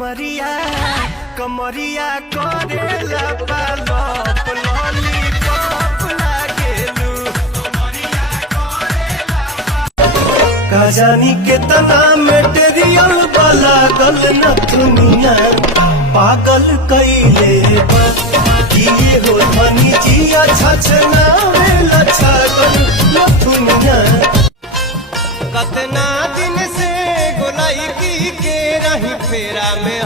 कमरिया कमरिया करेला पालप लॉलीपॉप लागेलू का जानी केतना मेटेरियल वाला गल न दुनिया पागल कइले बा किए हो धनी जिया छछना वेला छागल न दुनिया कतना दिन से गोलाई की के रही फेरा में